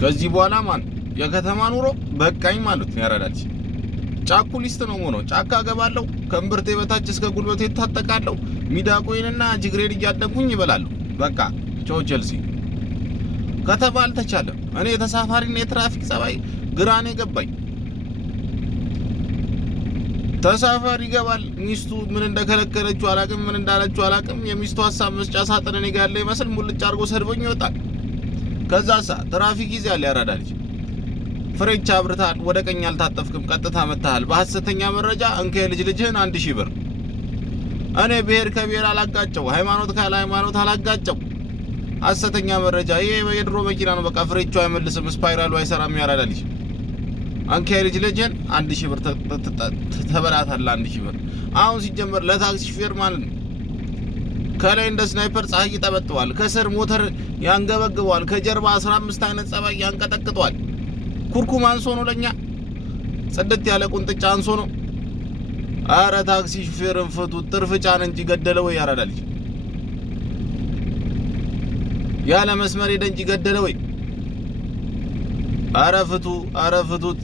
ከዚህ በኋላ ማን የከተማ ኑሮ በቃኝ ማለት ነው ያራዳል። ጫኩሊስት ነው ሆኖ ጫካ ገባለሁ ከእምብርቴ በታች እስከ ጉልበቴ ታጠቃለሁ ሚዳቆይንና ጅግሬን እያደጉኝ ይበላሉ። በቃ ቾ ቸልሲ ከተማ አልተቻለም። እኔ ተሳፋሪና የትራፊክ ጸባይ ግራኔ ገባኝ። ተሳፋሪ ይገባል ሚስቱ ምን እንደከለከለችው አላቅም ምን እንዳለችው አላቅም የሚስቱ ሐሳብ መስጫ ሳጥን እኔ ጋር ላይ መስል ሙልጭ አርጎ ሰድቦኝ ይወጣል። ከዛሳ ትራፊክ ይዛል ያራዳል። ፍሬቻ አብርታል ወደ ቀኝ አልታጠፍክም ቀጥታ መታሃል በሐሰተኛ መረጃ እንከ ልጅህን 1000 ብር። እኔ ብሔር ከብሔር አላጋጨው ሃይማኖት ካለ ሃይማኖት አላጋጨው ሐሰተኛ መረጃ ይሄ የድሮ መኪና ነው። በቃ ፍሬቻው አይመልስም ስፓይራሉ አይሰራም ያራዳል። አንከ ልጅህን 1000 ብር ተበላታል 1000 ብር። አሁን ሲጀመር ለታክሲ ሹፌር ማለት ነው ከላይ እንደ ስናይፐር ፀሐይ ይጠበጥዋል ከስር ሞተር ያንገበግበዋል ከጀርባ 15 አይነት ጸባይ ያንቀጠቅጧል። ኩርኩም አንሶ ነው ለኛ ጽድት ያለ ቁንጥጫ አንሶ ነው። አረ ታክሲ ሹፌርን ፍቱት ትርፍ ጫን እንጂ ገደለው ወይ ያራዳል። ያለ መስመር ሄደ እንጂ ገደለው ወይ። አረ ፍቱት